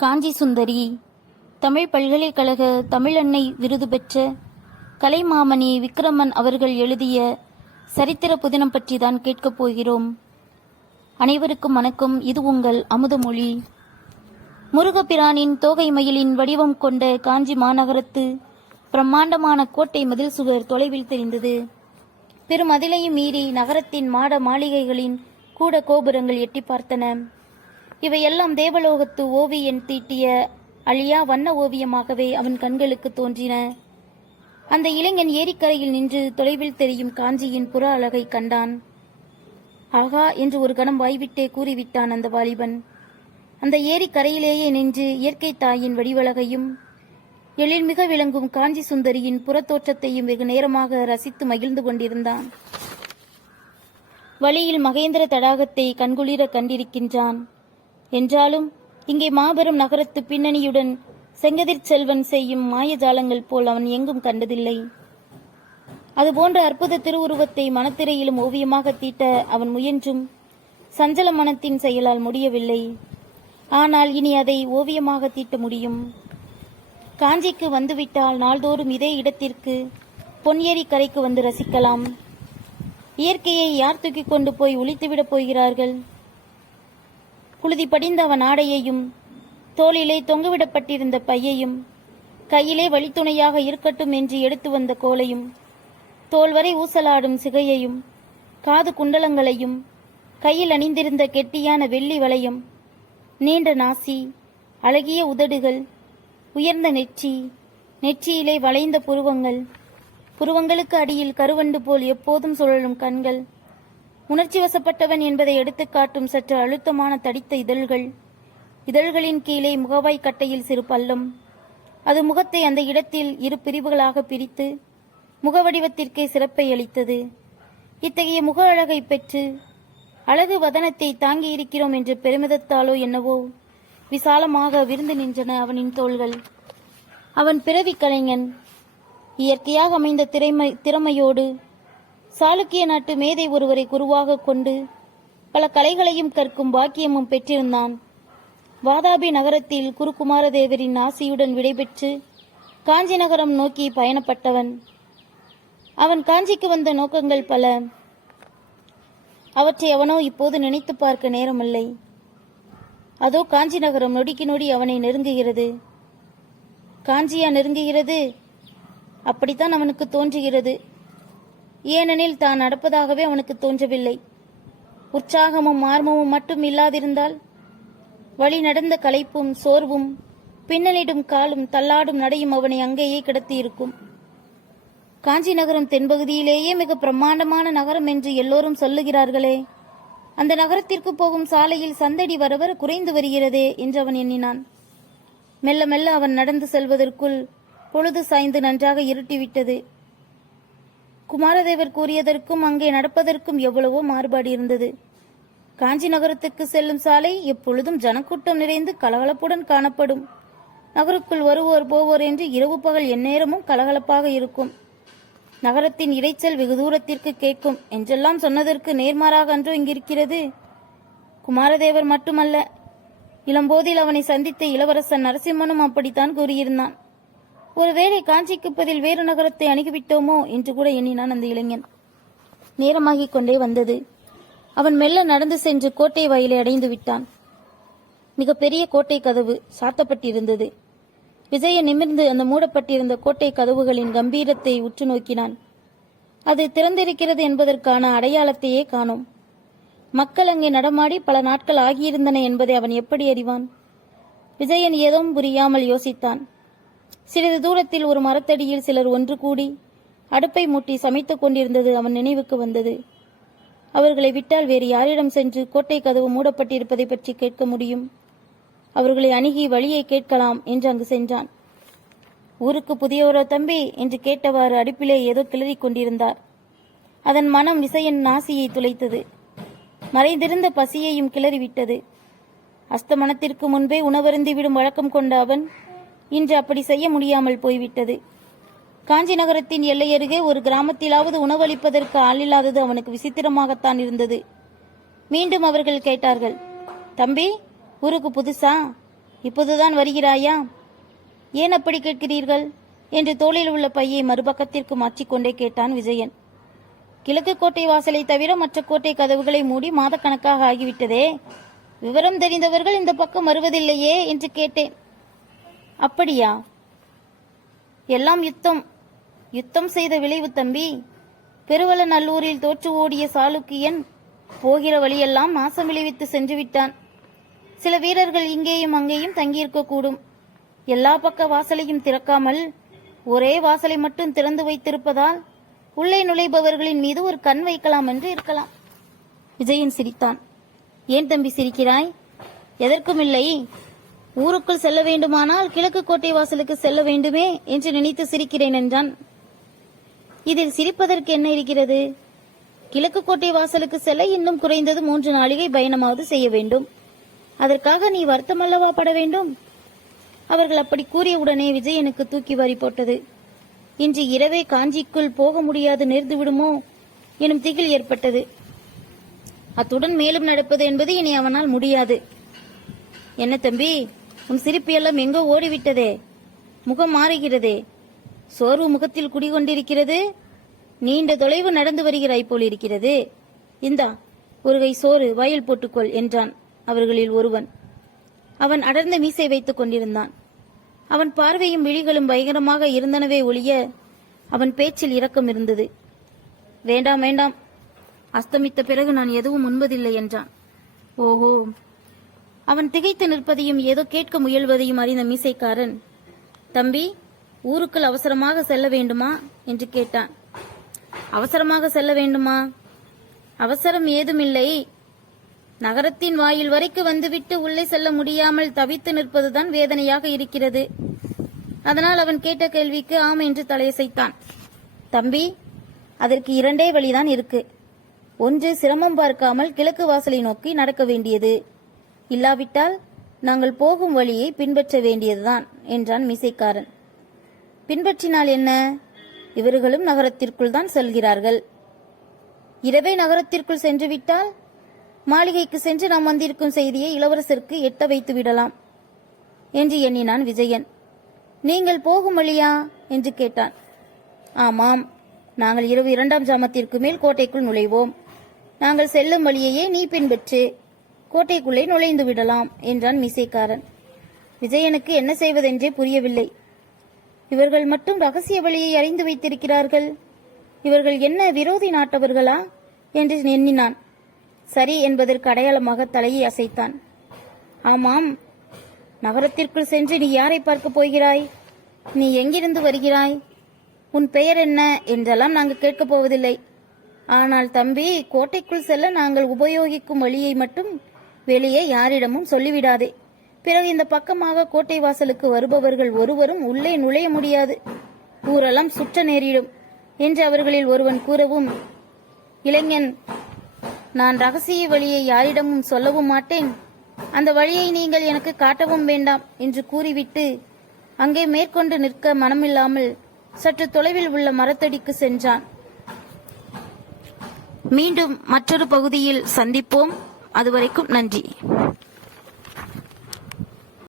காஞ்சி சுந்தரி தமிழ் பல்கலைக்கழக தமிழன்னை விருது பெற்ற கலைமாமணி விக்ரமன் அவர்கள் எழுதிய சரித்திர புதினம் பற்றி தான் கேட்கப் போகிறோம். அனைவருக்கும் வணக்கம். இது உங்கள் அமுதமொழி முருகப்பிரானின் தோகை மயிலின் வடிவம் கொண்ட காஞ்சி மாநகரத்து பிரம்மாண்டமான கோட்டை மதில் சுவர் தொலைவில் தெரிந்தது. பெருமதிலையும் மீறி நகரத்தின் மாட மாளிகைகளின் கூட கோபுரங்கள் எட்டி பார்த்தன. இவையெல்லாம் தேவலோகத்து ஓவியன் தீட்டிய அழியா வண்ண ஓவியமாகவே அவன் கண்களுக்கு தோன்றின. அந்த இளைஞன் ஏரிக்கரையில் நின்று தொலைவில் தெரியும் காஞ்சியின் புற அழகை கண்டான். ஆகா என்று ஒரு கணம் வாய்விட்டே கூறிவிட்டான் அந்த வாலிபன். அந்த ஏரிக்கரையிலேயே நின்று இயற்கை தாயின் வடிவழகையும் எழில்மிக விளங்கும் காஞ்சி சுந்தரியின் புறத்தோற்றத்தையும் வெகு நேரமாக ரசித்து மகிழ்ந்து கொண்டிருந்தான். வழியில் மகேந்திர தடாகத்தை கண்குளிர கண்டிருக்கின்றான். என்றாலும் இங்கே மாபெரும் நகரத்து பின்னணியுடன் செங்கதிர் செல்வன் செய்யும் மாயஜாலங்கள் போல் அவன் எங்கும் கண்டதில்லை. அதுபோன்ற அற்புத திருவுருவத்தை மனத்திரையிலும் ஓவியமாக தீட்ட அவன் முயன்றும் சஞ்சல மனத்தின் செயலால் முடியவில்லை. ஆனால் இனி அதை ஓவியமாக தீட்ட முடியும். காஞ்சிக்கு வந்துவிட்டால் நாள்தோறும் இதே இடத்திற்கு பொன்ஏரி கரைக்கு வந்து ரசிக்கலாம். இயற்கையை யார் தூக்கிக் கொண்டு போய் ஒழித்துவிடப் போகிறார்கள்? புழுதி படிந்த அவன் ஆடையையும் தோளிலே தொங்கவிடப்பட்டிருந்த பையையும் கையிலே வழித்துணையாக இருக்கட்டும் என்று எடுத்து வந்த கோலையும் தோல் வரை ஊசலாடும் சிகையையும் காது குண்டலங்களையும் கையில் அணிந்திருந்த கெட்டியான வெள்ளி வளையம் நீண்ட நாசி அழகிய உதடுகள் உயர்ந்த நெற்றி நெற்றியிலே வளைந்த புருவங்கள் புருவங்களுக்கு அடியில் கருவண்டு போல் எப்போதும் சுழலும் கண்கள் உணர்ச்சி வசப்பட்டவன் என்பதை எடுத்துக்காட்டும் சற்று அழுத்தமான தடித்த இதழ்கள். இதழ்களின் கீழே முகவாய் கட்டையில் சிறு பள்ளம். அது முகத்தை அந்த இடத்தில் இரு பிரிவுகளாக பிரித்து முகவடிவத்திற்கே சிறப்பை அளித்தது. இத்தகைய முக அழகை பெற்று அழகு வதனத்தை தாங்கி இருக்கிறோம் என்ற பெருமிதத்தாலோ என்னவோ விசாலமாக விருந்து நின்றன அவனின் தோள்கள். அவன் பிறவி கலைஞன். இயற்கையாக அமைந்த திறமை திறமையோடு சாளுக்கிய நாட்டு மேதை ஒருவரை குருவாக கொண்டு பல கலைகளையும் கற்கும் பாக்கியமும் பெற்றிருந்தான். வாதாபி நகரத்தில் குருகுமாரதேவரின் ஆசியுடன் விடைபெற்று காஞ்சி நகரம் நோக்கி பயணப்பட்டவன். அவன் காஞ்சிக்கு வந்த நோக்கங்கள் பல. அவற்றை அவனோ இப்போது நினைத்து பார்க்க நேரமில்லை. அதோ காஞ்சி நகரம் நொடிக்கு நொடி அவனை நெருங்குகிறது. காஞ்சியா நெருங்குகிறது? அப்படித்தான் அவனுக்கு தோன்றுகிறது. ஏனெனில் தான் நடப்பதாகவே அவனுக்கு தோன்றவில்லை. உற்சாகமும் ஆர்வமும் மட்டும் இல்லாதிருந்தால் வழி நடந்த களைப்பும் சோர்வும் பின்னலிடும் காலும் தள்ளாடும் நடையும் அவனை அங்கேயே கிடத்தியிருக்கும். காஞ்சி நகரம் தென்பகுதியிலேயே மிக பிரம்மாண்டமான நகரம் என்று எல்லோரும் சொல்லுகிறார்களே அந்த நகரத்திற்கு போகும் சாலையில் சந்தடி வரவர குறைந்து வருகிறதே என்று அவன் எண்ணினான். மெல்ல மெல்ல அவன் நடந்து செல்வதற்குள் பொழுது சாய்ந்து நன்றாக இருட்டிவிட்டது. குமாரதேவர் கூறியதற்கும் அங்கே நடப்பதற்கும் எவ்வளவோ மாறுபாடு இருந்தது. காஞ்சி நகரத்துக்கு செல்லும் சாலை எப்பொழுதும் ஜனக்கூட்டம் நிறைந்து கலகலப்புடன் காணப்படும். நகருக்குள் வருவோர் போவோர் என்று இரவு பகல் எந்நேரமும் கலகலப்பாக இருக்கும். நகரத்தின் இரைச்சல் வெகு தூரத்திற்கு கேட்கும். என்றெல்லாம் சொன்னதற்கு நேர்மாறாக அன்றோ இங்கிருக்கிறது? குமாரதேவர் மட்டுமல்ல. இளம்போதில் அவனை சந்தித்த இளவரசன் நரசிம்மனும் அப்படித்தான் கூறியிருந்தான். ஒருவேளை காஞ்சிக்கு பதில் வேறு நகரத்தை அணுகிவிட்டோமோ என்று கூட எண்ணினான் அந்த இளைஞன். நேரமாகிக் கொண்டே வந்தது. அவன் மெல்ல நடந்து சென்று கோட்டை வாயிலை அடைந்து விட்டான். மிக பெரிய கோட்டை கதவு சாத்தப்பட்டிருந்தது. விஜய நிமிர்ந்து அந்த மூடப்பட்டிருந்த கோட்டை கதவுகளின் கம்பீரத்தை உற்று நோக்கினான். அது திறந்திருக்கிறது என்பதற்கான அடையாளத்தையே காணோம். மக்கள் அங்கே நடமாடி பல நாட்கள் ஆகியிருந்தன என்பதை அவன் எப்படி அறிவான்? விஜயன் ஏதும் புரியாமல் யோசித்தான். சிறிது தூரத்தில் ஒரு மரத்தடியில் சிலர் ஒன்று கூடி அடுப்பை மூட்டி சமைத்துக் கொண்டிருந்தது அவன் நினைவுக்கு வந்தது. அவர்களை விட்டால் வேறு யாரிடம் சென்று கோட்டை கதவு மூடப்பட்டிருப்பதை பற்றி கேட்க முடியும். அவர்களை அணுகி வழியை கேட்கலாம் என்று அங்கு சென்றான். ஊருக்கு புதியவரோ தம்பி என்று கேட்டவாறு அடுப்பிலே ஏதோ கிளறிக் கொண்டிருந்தார். அதன் மனம் விசையன் நாசியை துளைத்தது. மறைந்திருந்த பசியையும் கிளறிவிட்டது. அஸ்தமனத்திற்கு முன்பே உணவருந்தி விடும் வழக்கம் கொண்ட அவன் இன்று அப்படி செய்ய முடியாமல் போய்விட்டது. காஞ்சி நகரத்தின் எல்லையருகே ஒரு கிராமத்திலாவது உணவளிப்பதற்கு ஆளில்லாதது அவனுக்கு விசித்திரமாகத்தான் இருந்தது. மீண்டும் அவர்கள் கேட்டார்கள் தம்பி ஊருக்கு புதுசா? இப்போதுதான் வருகிறாயா? ஏன் அப்படி கேட்கிறீர்கள்? என்று தோளில் உள்ள பையை மறுபக்கத்திற்கு மாற்றிக்கொண்டே கேட்டான் விஜயன். கிழக்கு கோட்டை வாசலை தவிர மற்ற கோட்டை கதவுகளை மூடி மாதக்கணக்காக ஆகிவிட்டதே. விவரம் தெரிந்தவர்கள் இந்த பக்கம் வருவதில்லையே என்று கேட்டேன். அப்படியா? எல்லாம் யுத்தம் யுத்தம் செய்த விளைவு தம்பி. பெருவல நல்லூரில் தோற்று ஓடிய சாளுக்கியன் போகிற வழியெல்லாம் நாசம் விளைவித்து சென்று விட்டான். சில வீரர்கள் இங்கேயும் அங்கேயும் தங்கியிருக்கக்கூடும் எல்லா பக்க வாசலையும் திறக்காமல் ஒரே வாசலை மட்டும் திறந்து வைத்திருப்பதால் உள்ளே நுழைபவர்களின் மீது ஒரு கண் வைக்கலாம் என்று இருக்கலாம். விஜயன் சிரித்தான். ஏன் தம்பி சிரிக்கிறாய்? எதற்கும் இல்லை ஊருக்குள் செல்ல வேண்டுமானால் கிழக்கு கோட்டை வாசலுக்கு செல்ல வேண்டுமே என்று நினைத்து சிரிக்கிறேன் என்றான். இதில் சிரிப்பதற்கு என்ன இருக்கிறது? கிழக்கு கோட்டை வாசலுக்கு செல்ல இன்னும் குறைந்தது மூன்று நாளிகை பயணமாவது செய்ய வேண்டும். அதற்காக நீ வருத்தம் அல்லவா பட வேண்டும்? அவர்கள் அப்படி கூறியவுடனே எனக்கு தூக்கி வாரி போட்டது. இன்று இரவே காஞ்சிக்குள் போக முடியாது நேர்ந்து விடுமோ? எனும் திகில் ஏற்பட்டது. அத்துடன் மேலும் நடப்பது என்பது இனி அவனால் முடியாது. என்ன தம்பி? உன் சிரிப்பு எல்லாம் எங்கோ ஓடிவிட்டதே. முகம் மாறுகிறதே. சோர்வு முகத்தில் குடிகொண்டிருக்கிறது. நீண்ட தொலைவு நடந்து வருகிறாய் போல் இருக்கிறது இந்தா ஒரு கை சோறு வாயில் போட்டுக்கொள் என்றான் அவர்களில் ஒருவன். அவன் அடர்ந்த மீசை வைத்துக் கொண்டிருந்தான். அவன் பார்வையும் விழிகளும் பயங்கரமாக இருந்தனவே ஒழிய அவன் பேச்சில் இரக்கம் இருந்தது. வேண்டாம் வேண்டாம். அஸ்தமித்த பிறகு நான் எதுவும் உண்பதில்லை என்றான். ஓஹோ அவன் திகைத்து நிற்பதையும் ஏதோ கேட்க முயல்வதையும் அறிந்த மீசைக்காரன் தம்பி ஊருக்குள் அவசரமாக செல்ல வேண்டுமா? என்று கேட்டான். அவசரமாக செல்ல வேண்டுமா? அவசரம் ஏதுமில்லை. நகரத்தின் வாயில் வரைக்கு வந்துவிட்டு உள்ளே செல்ல முடியாமல் தவித்து நிற்பதுதான் வேதனையாக இருக்கிறது. அதனால் அவன் கேட்ட கேள்விக்கு ஆம் என்று தலையசைத்தான். தம்பி அதற்கு இரண்டே வழிதான் இருக்கு. ஒன்று சிரமம் பார்க்காமல் கிழக்கு வாசலை நோக்கி நடக்க வேண்டியது. இல்லாவிட்டால் நாங்கள் போகும் வழியை பின்பற்ற வேண்டியதுதான் என்றான் மீசைக்காரன். பின்பற்றினால் என்ன? இவர்களும் நகரத்திற்குள் தான் செல்கிறார்கள். இரவே நகரத்திற்குள் சென்று விட்டால் மாளிகைக்கு சென்று நாம் வந்திருக்கும் செய்தியை இளவரசருக்கு எட்ட வைத்து விடலாம் என்று எண்ணினான் விஜயன். நீங்கள் போகும் வழியா? என்று கேட்டான். ஆமாம் நாங்கள் இரவு இரண்டாம் ஜாமத்திற்கு மேல் கோட்டைக்குள் நுழைவோம். நாங்கள் செல்லும் வழியையே நீ பின்பற்று கோட்டைக்குள்ளே நுழைந்து விடலாம் என்றான் மீசைக்காரன். விஜயனுக்கு என்ன செய்வதென்றே புரியவில்லை. இவர்கள் மட்டும் ரகசிய வழியை அறிந்து வைத்திருக்கிறார்கள். இவர்கள் என்ன விரோதி நாட்டவர்களா? என்று எண்ணினான். சரி என்பதற்கு அடையாளமாக தலையை அசைத்தான். ஆமாம் நகரத்திற்குள் சென்று நீ யாரை பார்க்க போகிறாய்? நீ எங்கிருந்து வருகிறாய்? உன் பெயர் என்ன? என்றெல்லாம் நாங்கள் கேட்கப் போவதில்லை. ஆனால் தம்பி கோட்டைக்குள் செல்ல நாங்கள் உபயோகிக்கும் வழியை மட்டும் வெளியே யாரிடமும் சொல்லிவிடாதே. பிறகு இந்த பக்கமாக கோட்டை வாசலுக்கு வருபவர்கள் ஒருவரும் உள்ளே நுழைய முடியாது. ஊரெல்லாம் சுற்ற நேரிடும் என்று அவர்களில் ஒருவன் கூறவும் இளைஞன் நான் ரகசிய வழியை யாரிடமும் சொல்லவும் மாட்டேன். அந்த வழியை நீங்கள் எனக்கு காட்டவும் வேண்டாம் என்று கூறிவிட்டு அங்கே மேற்கொண்டு நிற்க மனமில்லாமல் சற்று தொலைவில் உள்ள மரத்தடிக்கு சென்றான். மீண்டும் மற்றொரு பகுதியில் சந்திப்போம். அதுவரைக்கும் நன்றி.